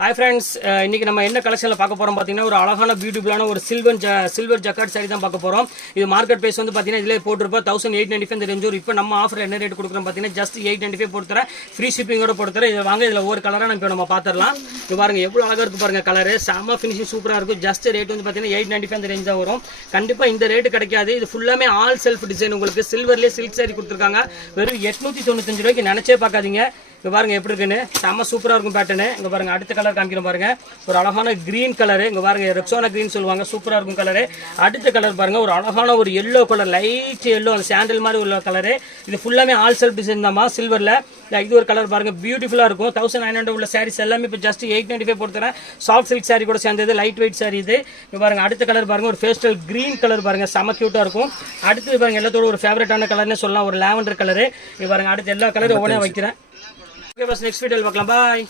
Hi friends, இன்னைக்கு நம்ம என்ன கலெக்ஷன்ல பார்க்க போறோம் பாத்தீங்கன்னா ஒரு அழகான பியூட்டிஃபுல்லான ஒரு சில்வர் ஜக்கார்ட் saree தான் பார்க்க போறோம். இது மார்க்கெட் பிரைஸ் வந்து பாத்தீங்கன்னா இதுல போட்டுருப்பா 1895 இந்த ரேஞ்ச் இப்போ நம்ம ஆஃபர் என்ன ரேட் கொடுக்குறோம் பாத்தீங்கன்னா ஜஸ்ட் 895 போட்டு தரேன். ஃப்ரீ ஷிப்பிங்கோட போட்டு தரேன். இது வாங்க இதுல ஒரு கலரா நம்ம பாத்துறலாம். இது பாருங்க எவ்வளவு அழகா இருக்கு பாருங்க கலர். செம ஃபினிஷிங் சூப்பரா இருக்கும். ஜஸ்ட் ரேட் வந்து பாத்தீங்கன்னா 895 இந்த ரேஞ்ச் தான் வரும். கண்டிப்பா இந்த ரேட் கிடைக்காது. இது ஃபுல்லாமே ஆல் செல்ஃப் டிசைன் உங்களுக்கு சில்வர்லயே சில்க் saree கொடுத்திருக்காங்க. வெறும் 895 ரூபாய்க்கு நினைச்சே பார்க்காதீங்க. இங்க பாருங்க எப்படி இருக்குன்னு செம்ம சூப்பரா இருக்கும் பேட்டர்ன். இங்க பாருங்க அடுத்த கலர் காமிக்கிறேன் பாருங்க. ஒரு அழகான கிரீன் கலர். இங்க பாருங்க ரெக்ஸோனா கிரீன் சொல்லுவாங்க. சூப்பரா இருக்கும் கலர். அடுத்த கலர் பாருங்க ஒரு அழகான ஒரு yellow கலர், லைட் yellow, அந்த சாண்டல் மாதிரி உள்ள கலர். இது ஃபுல்லாமே ஆல் செல்ஃப் டிசைன் தான்மா சில்வர்ல. இது ஒரு கலர் பாருங்க பியூட்டிஃபுல்லா இருக்கும். 1900 உள்ள சாரீஸ் எல்லாமே இப்போ ஜஸ்ட் 895 போட்டுறேன். சாஃப்ட் சில்க் saree கூட சேர்ந்தது, லைட் வெயிட் saree இது. இங்க பாருங்க அடுத்த கலர் பாருங்க ஒரு பேஸ்டல் கிரீன் கலர் பாருங்க செம கியூட்டா இருக்கும். அடுத்து பாருங்க எல்லாத்தோட ஒரு ஃபேவரட்டான கலர்னு சொல்லலாம், ஒரு லாவெண்டர் கலர். இங்க பாருங்க அடுத்து எல்லா கலரும் ஒவ்வொன்றா வைக்கிறேன். Okay, next video பார்க்கலாம். Bye.